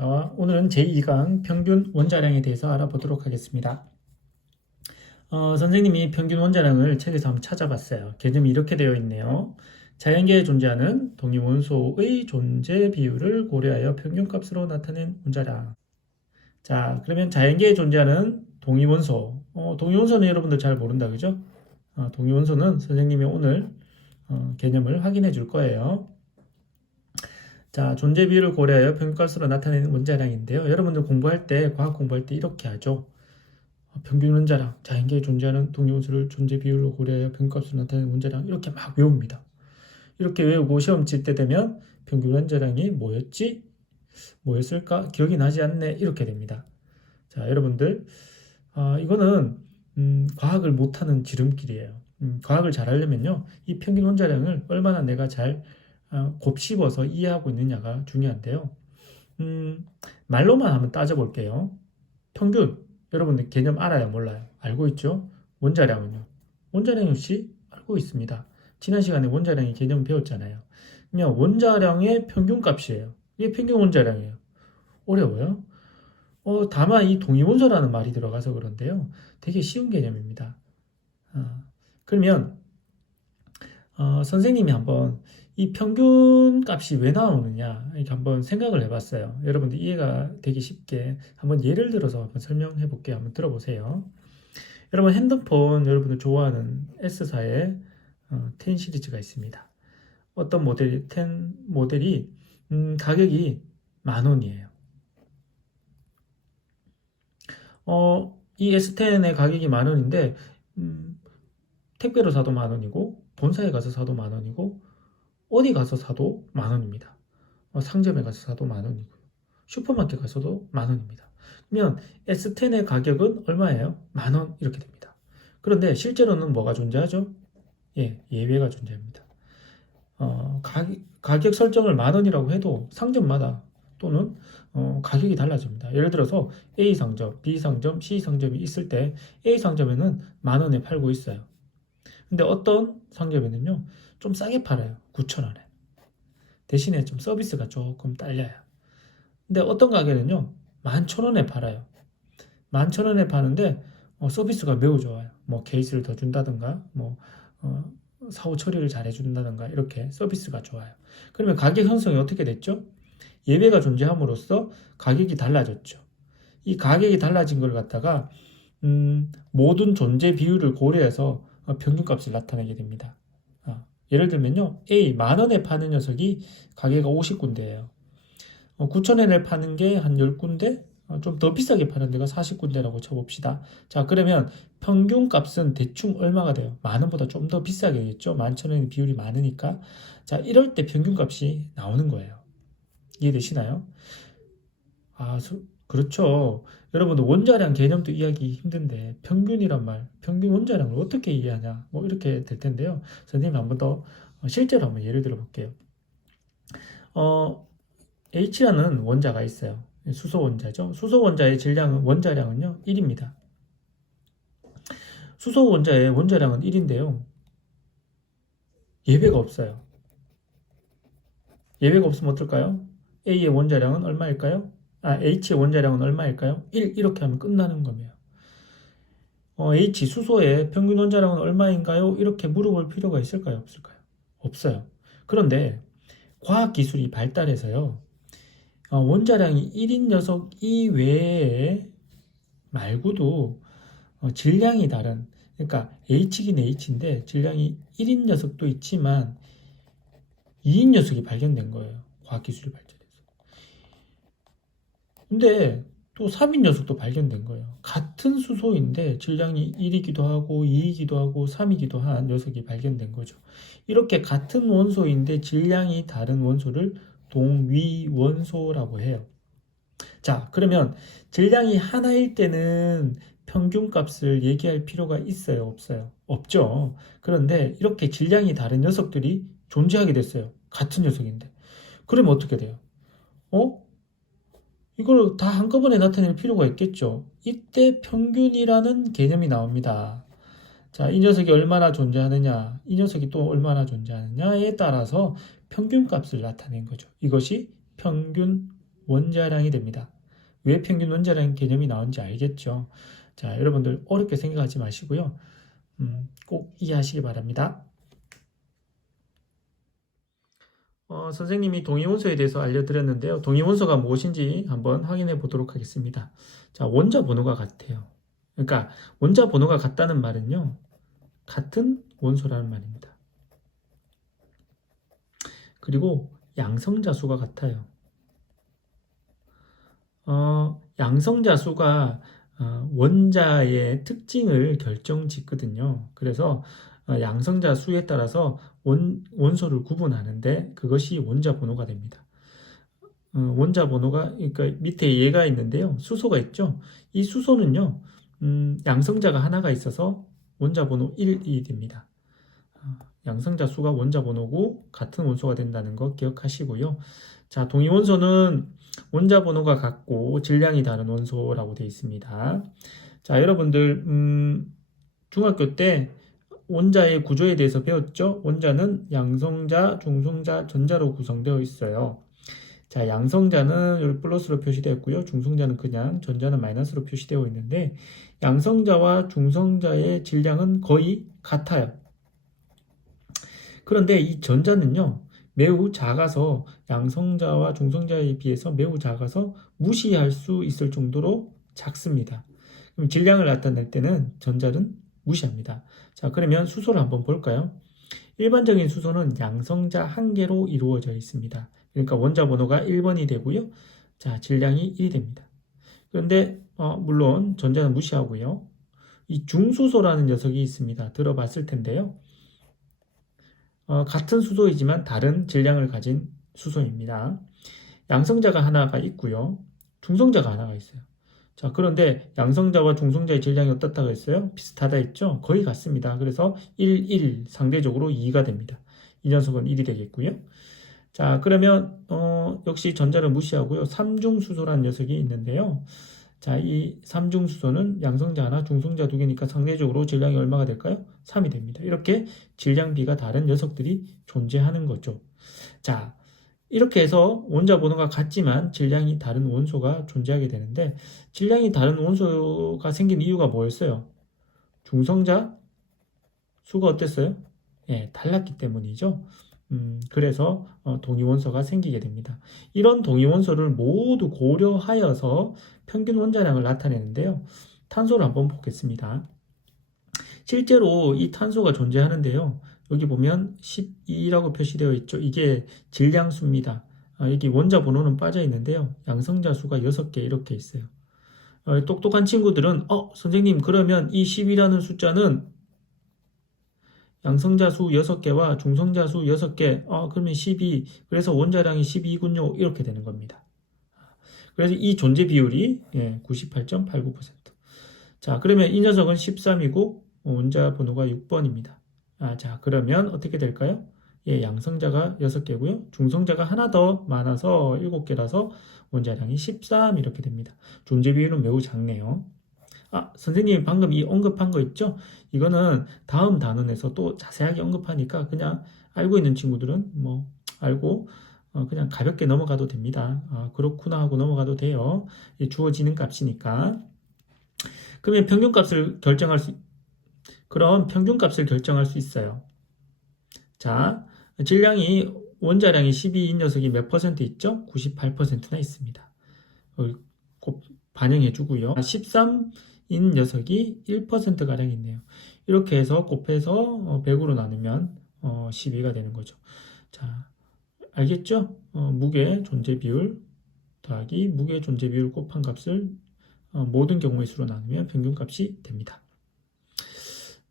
오늘은 제2강 평균 원자량에 대해서 알아보도록 하겠습니다. 선생님이 평균 원자량을 책에서 한번 찾아봤어요. 개념이 이렇게 되어 있네요. 자연계에 존재하는 동위원소의 존재 비율을 고려하여 평균값으로 나타낸 원자량. 자, 그러면 자연계에 존재하는 동위원소. 동위원소는 여러분들 잘 모른다, 그죠? 동위원소는 선생님이 오늘 개념을 확인해 줄 거예요. 자, 존재 비율을 고려하여 평균값으로 나타내는 원자량인데요. 여러분들 공부할 때, 과학 공부할 때 이렇게 하죠. 평균 원자량, 자연계에 존재하는 동위원소를 존재 비율로 고려하여 평균값으로 나타내는 원자량 이렇게 막 외웁니다. 이렇게 외우고 시험 칠 때 되면 평균 원자량이 뭐였을까? 기억이 나지 않네. 이렇게 됩니다. 자, 여러분들 이거는 과학을 못하는 지름길이에요. 과학을 잘하려면요, 이 평균 원자량을 얼마나 내가 잘 곱씹어서 이해하고 있느냐가 중요한데요. 말로만 한번 따져볼게요. 평균, 여러분들 개념 알아요? 몰라요? 알고 있죠? 원자량은요? 원자량 역시 알고 있습니다. 지난 시간에 원자량의 개념 배웠잖아요. 그냥 원자량의 평균값이에요. 이게 평균 원자량이에요. 어려워요? 다만 이 동위원소라는 말이 들어가서 그런데요. 되게 쉬운 개념입니다. 그러면 선생님이 한번 이 평균 값이 왜 나오느냐 이렇게 한번 생각을 해봤어요. 여러분들 이해가 되기 쉽게 한번 예를 들어서 한번 설명해 볼게요. 한번 들어보세요. 여러분 핸드폰 여러분들 좋아하는 S사의 10 시리즈가 있습니다. 어떤 모델이 10 모델이 가격이 10,000원이에요. 이 S10의 가격이 10,000원인데 택배로 사도 10,000원이고 본사에 가서 사도 10,000원이고 어디 가서 사도 10,000원입니다. 상점에 가서 사도 10,000원이고요. 슈퍼마켓 가서도 10,000원입니다. 그러면 S10의 가격은 얼마예요? 10,000원 이렇게 됩니다. 그런데 실제로는 뭐가 존재하죠? 예, 예외가 존재합니다. 가격 설정을 10,000원이라고 해도 상점마다 또는 가격이 달라집니다. 예를 들어서 A 상점, B 상점, C 상점이 있을 때 A 상점에는 10,000원에 팔고 있어요. 근데 어떤 상점에는요, 좀 싸게 팔아요. 9,000원에. 대신에 좀 서비스가 조금 딸려요. 근데 어떤 가게는요, 11,000원에 팔아요. 11,000원에 파는데 서비스가 매우 좋아요. 뭐 케이스를 더 준다든가, 사후 처리를 잘 해준다든가 이렇게 서비스가 좋아요. 그러면 가격 형성이 어떻게 됐죠? 예외가 존재함으로써 가격이 달라졌죠. 이 가격이 달라진 걸 갖다가 모든 존재 비율을 고려해서 평균값을 나타내게 됩니다. 예를 들면요, A 10,000원에 파는 녀석이 가게가 50군데예요. 9,000원에 파는 게 한 10군데, 좀 더 비싸게 파는 데가 40군데라고 쳐봅시다. 자, 그러면 평균값은 대충 얼마가 돼요? 10,000원보다 좀 더 비싸게 되겠죠? 11,000원의 비율이 많으니까. 자, 이럴 때 평균값이 나오는 거예요. 이해되시나요? 그렇죠. 여러분들 원자량 개념도 이해하기 힘든데 평균이란 말, 평균 원자량을 어떻게 이해하냐, 뭐 이렇게 될 텐데요. 선생님 한 번 더 실제로 한번 예를 들어 볼게요. H라는 원자가 있어요. 수소 원자죠. 수소 원자의 원자량은요 1입니다. 수소 원자의 원자량은 1인데요. 예외가 없어요. 예외가 없으면 어떨까요? A의 원자량은 얼마일까요? H의 원자량은 얼마일까요? 1 이렇게 하면 끝나는 거예요. H 수소의 평균 원자량은 얼마인가요? 이렇게 물어볼 필요가 있을까요? 없을까요? 없어요. 그런데 과학 기술이 발달해서요. 원자량이 1인 녀석 이외에 말고도 질량이 다른, 그러니까 H긴 H인데 질량이 1인 녀석도 있지만 2인 녀석이 발견된 거예요. 과학 기술이 발달해서. 근데 또 3인 녀석도 발견된 거예요. 같은 수소인데 질량이 1이기도 하고 2이기도 하고 3이기도 한 녀석이 발견된 거죠. 이렇게 같은 원소인데 질량이 다른 원소를 동위원소라고 해요. 자, 그러면 질량이 하나일 때는 평균값을 얘기할 필요가 있어요? 없어요? 없죠. 그런데 이렇게 질량이 다른 녀석들이 존재하게 됐어요. 같은 녀석인데. 그러면 어떻게 돼요? 이걸 다 한꺼번에 나타낼 필요가 있겠죠. 이때 평균이라는 개념이 나옵니다. 자, 이 녀석이 얼마나 존재하느냐, 이 녀석이 또 얼마나 존재하느냐에 따라서 평균값을 나타낸 거죠. 이것이 평균 원자량이 됩니다. 왜 평균 원자량 개념이 나온지 알겠죠? 자, 여러분들 어렵게 생각하지 마시고요. 꼭 이해하시기 바랍니다. 선생님이 동위원소에 대해서 알려드렸는데요. 동위원소가 무엇인지 한번 확인해 보도록 하겠습니다. 자, 원자 번호가 같아요. 그러니까 원자 번호가 같다는 말은요, 같은 원소라는 말입니다. 그리고 양성자 수가 같아요. 양성자 수가 원자의 특징을 결정짓거든요. 그래서 양성자 수에 따라서 원소를 구분하는데 그것이 원자 번호가 됩니다. 원자 번호가, 그러니까 밑에 얘가 있는데요. 수소가 있죠. 이 수소는요, 양성자가 하나가 있어서 원자 번호 1이 됩니다. 양성자 수가 원자 번호고 같은 원소가 된다는 거 기억하시고요. 자, 동위원소는 원자 번호가 같고 질량이 다른 원소라고 되어 있습니다. 자, 여러분들 중학교 때 원자의 구조에 대해서 배웠죠? 원자는 양성자, 중성자, 전자로 구성되어 있어요. 자, 양성자는 여기 플러스로 표시되어 있고요. 중성자는 그냥, 전자는 마이너스로 표시되어 있는데 양성자와 중성자의 질량은 거의 같아요. 그런데 이 전자는요, 매우 작아서 양성자와 중성자에 비해서 매우 작아서 무시할 수 있을 정도로 작습니다. 그럼 질량을 나타낼 때는 전자는 무시합니다. 자, 그러면 수소를 한번 볼까요? 일반적인 수소는 양성자 한 개로 이루어져 있습니다. 그러니까 원자 번호가 1번이 되고요. 자, 질량이 1이 됩니다. 그런데 물론 전자는 무시하고요. 이 중수소라는 녀석이 있습니다. 들어봤을 텐데요. 같은 수소이지만 다른 질량을 가진 수소입니다. 양성자가 하나가 있고요. 중성자가 하나가 있어요. 자, 그런데 양성자와 중성자의 질량이 어떻다고 했어요? 비슷하다 했죠? 거의 같습니다. 그래서 1, 1 상대적으로 2가 됩니다. 이 녀석은 1이 되겠고요. 자, 그러면 역시 전자를 무시하고요. 삼중수소라는 녀석이 있는데요. 자, 이 삼중수소는 양성자 하나, 중성자 두 개니까 상대적으로 질량이 얼마가 될까요? 3이 됩니다. 이렇게 질량비가 다른 녀석들이 존재하는 거죠. 자, 이렇게 해서 원자 번호가 같지만 질량이 다른 원소가 존재하게 되는데 질량이 다른 원소가 생긴 이유가 뭐였어요? 중성자 수가 어땠어요? 예, 달랐기 때문이죠. 그래서 동위원소가 생기게 됩니다. 이런 동위원소를 모두 고려하여서 평균 원자량을 나타내는데요. 탄소를 한번 보겠습니다. 실제로 이 탄소가 존재하는데요. 여기 보면 12라고 표시되어 있죠. 이게 질량수입니다. 여기 원자 번호는 빠져 있는데요. 양성자 수가 6개 이렇게 있어요. 똑똑한 친구들은 선생님 그러면 이 10이라는 숫자는 양성자 수 6개와 중성자 수 6개, 그러면 12, 그래서 원자량이 12군요. 이렇게 되는 겁니다. 그래서 이 존재 비율이 98.89%. 자, 그러면 이 녀석은 13이고 원자 번호가 6번입니다. 자, 그러면 어떻게 될까요? 양성자가 6개고요. 중성자가 하나 더 많아서 7개라서 원자량이 13 이렇게 됩니다. 존재 비율은 매우 작네요. 선생님이 방금 이 언급한 거 있죠? 이거는 다음 단원에서 또 자세하게 언급하니까 그냥 알고 있는 친구들은 뭐 알고 그냥 가볍게 넘어가도 됩니다. 그렇구나 하고 넘어가도 돼요. 주어지는 값이니까. 그러면 평균값을 결정할 수 있어요. 자, 질량이 원자량이 12인 녀석이 몇 퍼센트 있죠? 98%나 있습니다. 꼭 반영해 주고요. 13인 녀석이 1%가량 있네요. 이렇게 해서 곱해서 100으로 나누면 12가 되는 거죠. 자, 알겠죠? 무게 존재 비율 더하기 무게 존재 비율 곱한 값을 모든 경우의 수로 나누면 평균값이 됩니다.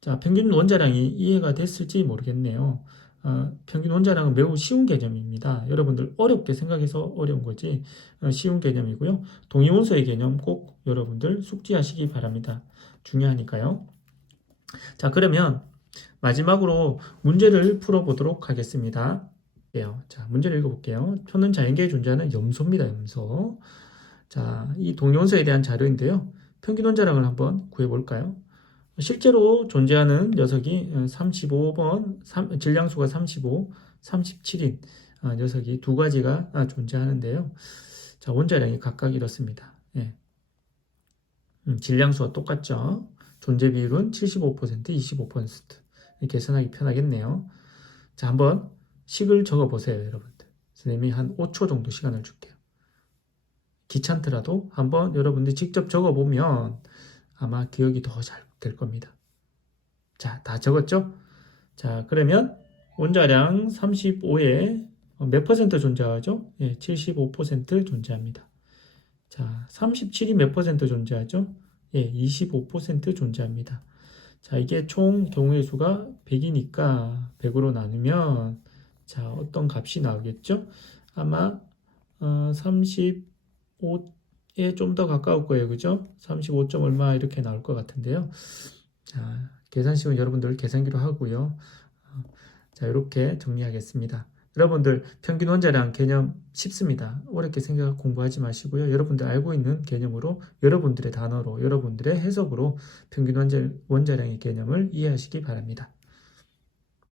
자, 평균 원자량이 이해가 됐을지 모르겠네요. 평균 원자량은 매우 쉬운 개념입니다. 여러분들 어렵게 생각해서 어려운 거지 쉬운 개념이고요. 동위원소의 개념 꼭 여러분들 숙지하시기 바랍니다. 중요하니까요. 자, 그러면 마지막으로 문제를 풀어보도록 하겠습니다. 자, 문제를 읽어볼게요. 표는 자연계에 존재하는 염소입니다. 염소. 자, 이 동위원소에 대한 자료인데요. 평균 원자량을 한번 구해볼까요? 실제로 존재하는 녀석이 35번, 질량수가 35, 37인 녀석이 두 가지가 존재하는데요. 자, 원자량이 각각 이렇습니다. 예. 질량수와 똑같죠. 존재 비율은 75%, 25%. 계산하기 편하겠네요. 자, 한번 식을 적어 보세요, 여러분들. 선생님이 한 5초 정도 시간을 줄게요. 귀찮더라도 한번 여러분들이 직접 적어 보면 아마 기억이 더 잘 될 겁니다. 자, 다 적었죠? 자, 그러면 원자량 35에 몇 퍼센트 존재하죠? 예, 75% 존재합니다. 자, 37이 몇 퍼센트 존재하죠? 예, 25% 존재합니다. 자, 이게 총 경우의 수가 100이니까 100으로 나누면 자, 어떤 값이 나오겠죠? 아마 35에 좀 더 가까울 거예요. 그죠? 35점 얼마 이렇게 나올 것 같은데요. 자, 계산식은 여러분들 계산기로 하고요. 자, 이렇게 정리하겠습니다. 여러분들 평균 원자량 개념 쉽습니다. 어렵게 생각 공부하지 마시고요. 여러분들 알고 있는 개념으로 여러분들의 단어로 여러분들의 해석으로 평균 원자량의 개념을 이해하시기 바랍니다.